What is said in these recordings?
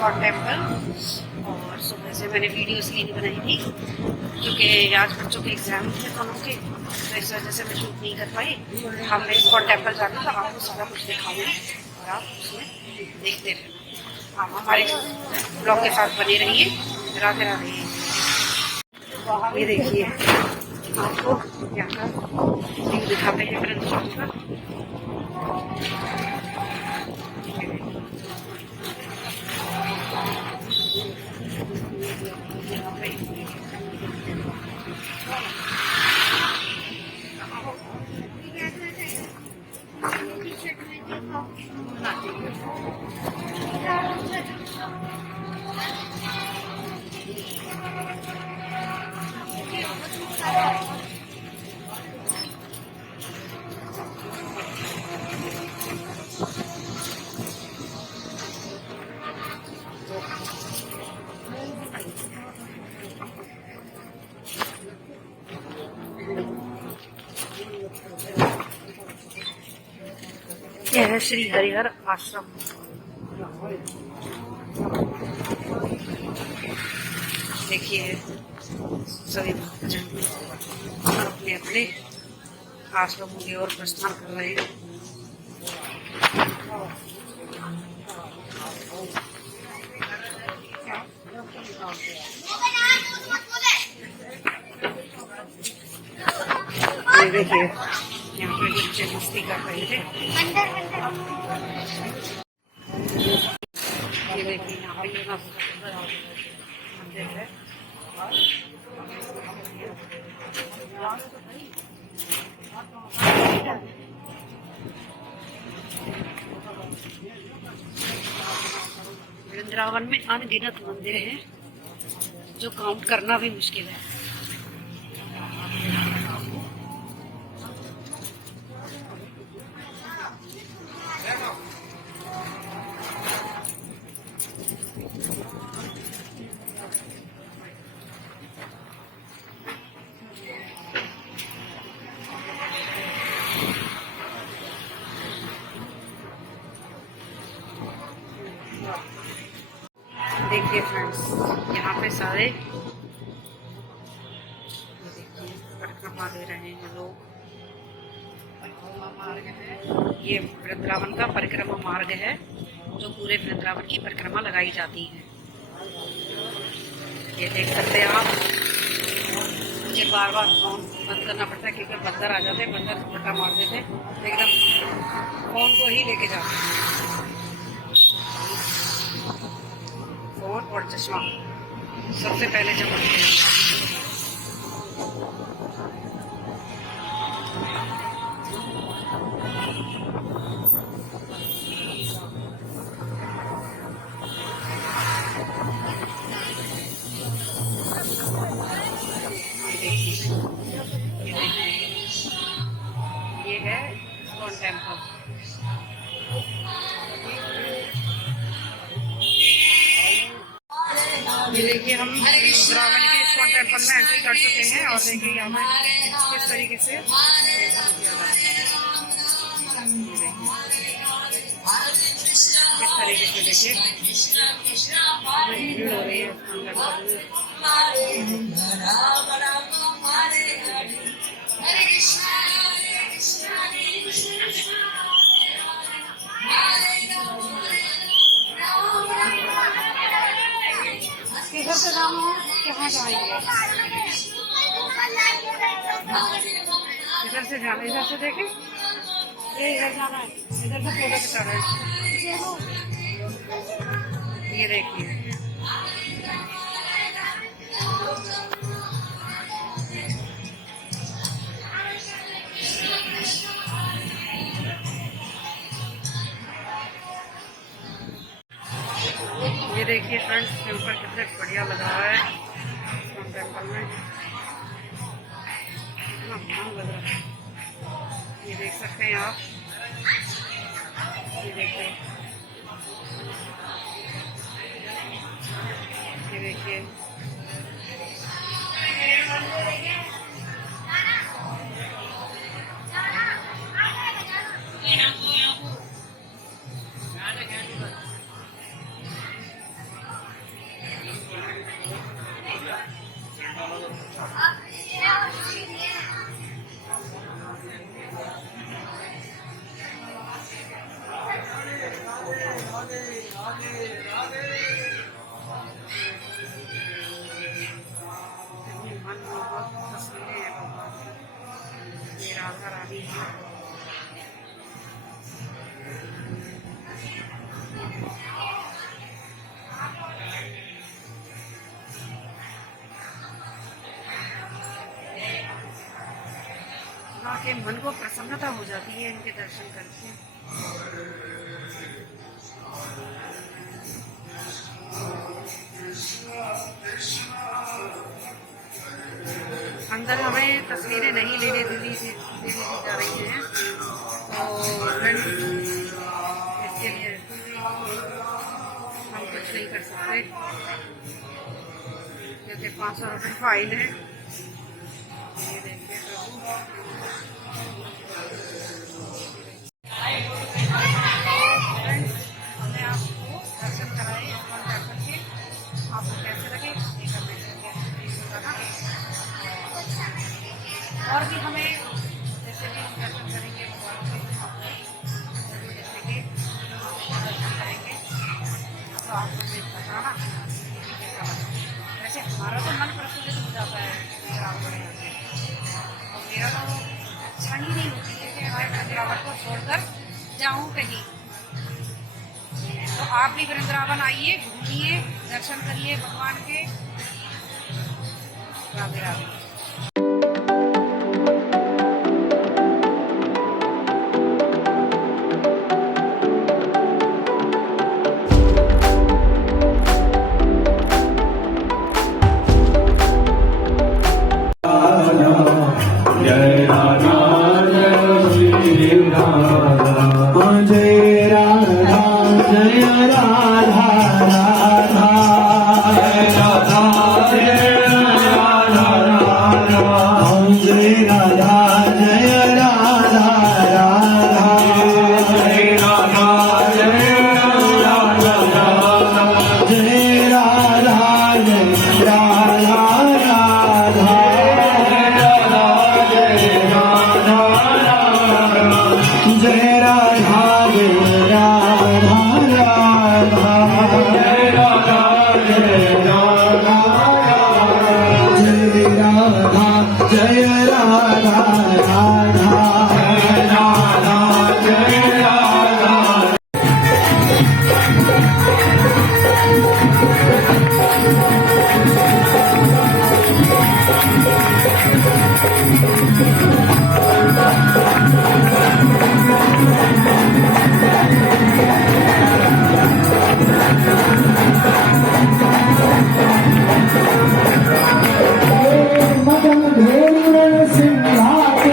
ISKCON temple. और सुबह से मैंने वीडियो इसलिए नहीं बनाई थी क्योंकि आज बच्चों के एग्जाम थे दोनों के, तो इस वजह से मैं शूट नहीं कर पाई। हमने इस्कॉन टेम्पल जाना था, आपको सारा कुछ दिखाऊंगी और आप उसमें देखते रहना। आप हमारे ब्लॉग के साथ बने रहिए। राधे राधे। ये देखिए आपको यहाँ का व्यू दिखाते हैं वृंदावन का। यह है श्री हरिहर आश्रम। देखिए सभी भक्तजन अपने अपने आश्रमों की ओर प्रस्थान कर रहे हैं। ये देखिए यहाँ पे बच्चे मस्ती कर रहे थे। ये देखिए यहाँ पे कितना मंदिर है। वृंदावन में अनगिनत मंदिर हैं जो काउंट करना भी मुश्किल है। देखिए फ्रेंड्स यहाँ पे सारे परिक्रमा दे रहे हैं लोग। ये वृंदावन का परिक्रमा मार्ग है जो पूरे वृंदावन की परिक्रमा लगाई जाती है। ये देख सकते हैं आप। मुझे बार बार फोन बंद करना पड़ता है क्योंकि बंदर आ जाते हैं, बंदर धक्का मार देते एकदम फोन को ही लेके जाते हैं। फोन और चश्मा सबसे पहले चमकते हैं। ये है इस्कॉन टेम्पल। ये देखिए हम वृंदावन के इस्कॉन टेम्पल में एंट्री कर चुके हैं और देखिए यहाँ पे किस तरीके से किया जाता है। किस तरीके से देखिए भीड़ हो रही है इधर से जाना है, कहाँ जाएंगे? इधर से जाना, इधर से देखें, ये इधर जाना है, इधर से फोटो खिंचा रहे हैं। ये देखिए ये देखिए फ्रेंड्स टेम्पल कितने बढ़िया लगा है। टेम्पल में कितना मन लग रहा है। ये देख सकते हैं आप। ये देखिए ये देखिए राधा रानी है। वहाँ के मन को प्रसन्नता हो जाती है इनके दर्शन करके। अंदर हमें तस्वीरें नहीं लेने दी जा रही हैं, तो फ्रेंड इसके लिए हम कुछ नहीं कर सकते क्योंकि 500 रुपये फाइन है। ये देखिए हमने आपको दर्शन कराए करके, आपको कैसे लगे और भी हमें जैसे भी हम दर्शन करेंगे जैसे कि दर्शन करेंगे तो आपको भी बताना। वैसे हमारा तो मन प्रफुल्लित हो जाता है गिरावट में, और मेरा तो इच्छा ही नहीं होती है कि मैं गिरावट को छोड़कर जाऊँ कहीं। तो आप भी वृंदावन आइए, घूमिए, दर्शन करिए भगवान के। राधे राधे। जय राधा जय राधा जय राधा जय राधा राधा जय राधा जय राधा राधा जय राधा जय राधा राधा जय राधा जय राधा राधा जय राधा जय राधा राधा जय राधा जय राधा राधा जय राधा जय राधा जय राधा जय राधा राधा जय राधा जय राधा। मदन भेल सिंहात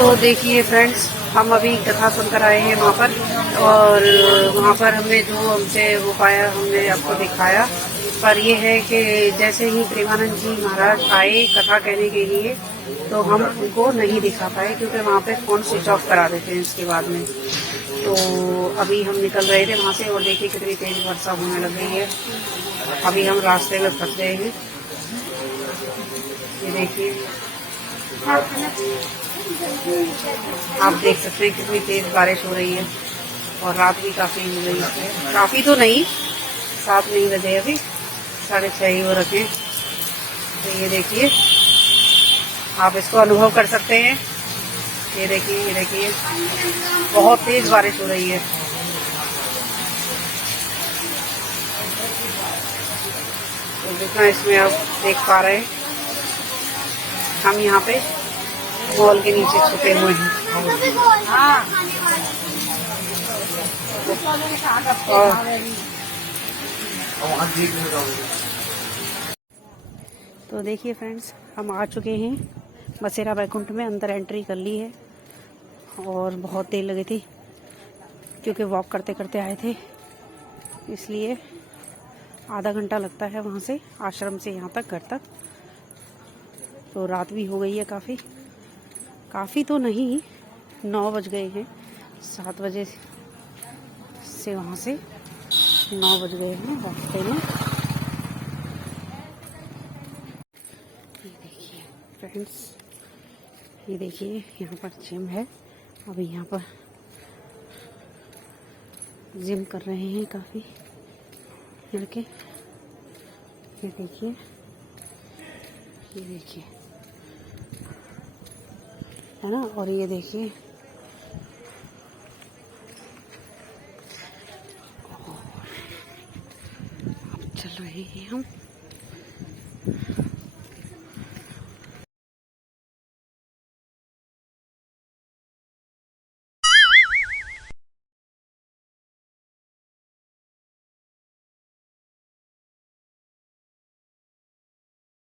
तो देखिए फ्रेंड्स, हम अभी कथा सुनकर आए हैं वहाँ पर, और वहाँ पर हमने जो हमसे हो पाया हमने आपको दिखाया। पर ये है कि जैसे ही प्रेमानंद जी महाराज आए कथा कहने के लिए, तो हम उनको नहीं दिखा पाए क्योंकि वहाँ पे फोन स्विच ऑफ करा देते हैं इसके बाद में। तो अभी हम निकल रहे थे वहाँ से, और देखिए कितनी तेज वर्षा होने लग गई है। अभी हम रास्ते में फंस गए हैं। ये देखिए, आप देख सकते हैं कितनी तेज बारिश हो रही है, और रात भी काफी हो गई है। काफी तो नहीं, 7 नहीं बजे, अभी 6:30 ही हो रखे। तो ये देखिए, आप इसको अनुभव कर सकते हैं। ये देखिए बहुत तेज बारिश हो रही है। तो जितना इसमें आप देख पा रहे हैं, हम यहाँ पे मॉल के नीचे छुपे हुए हैं। तो देखिए फ्रेंड्स, हम आ चुके हैं बसेरा बैकुंठ में। अंदर एंट्री कर ली है, और बहुत देर लगी थी क्योंकि वॉक करते करते आए थे, इसलिए आधा घंटा लगता है वहाँ से, आश्रम से यहाँ तक, घर तक। तो रात भी हो गई है काफ़ी तो नहीं, 9 बज गए हैं। 7 बजे से वहाँ से 9 बज गए हैं रास्ते में। ये देखिए फ्रेंड्स, ये देखिए यहाँ पर जिम है। अभी यहाँ पर जिम कर रहे हैं काफ़ी लड़के। ये देखिए है ना। और ये देखिए, अब चल रहे हैं हम।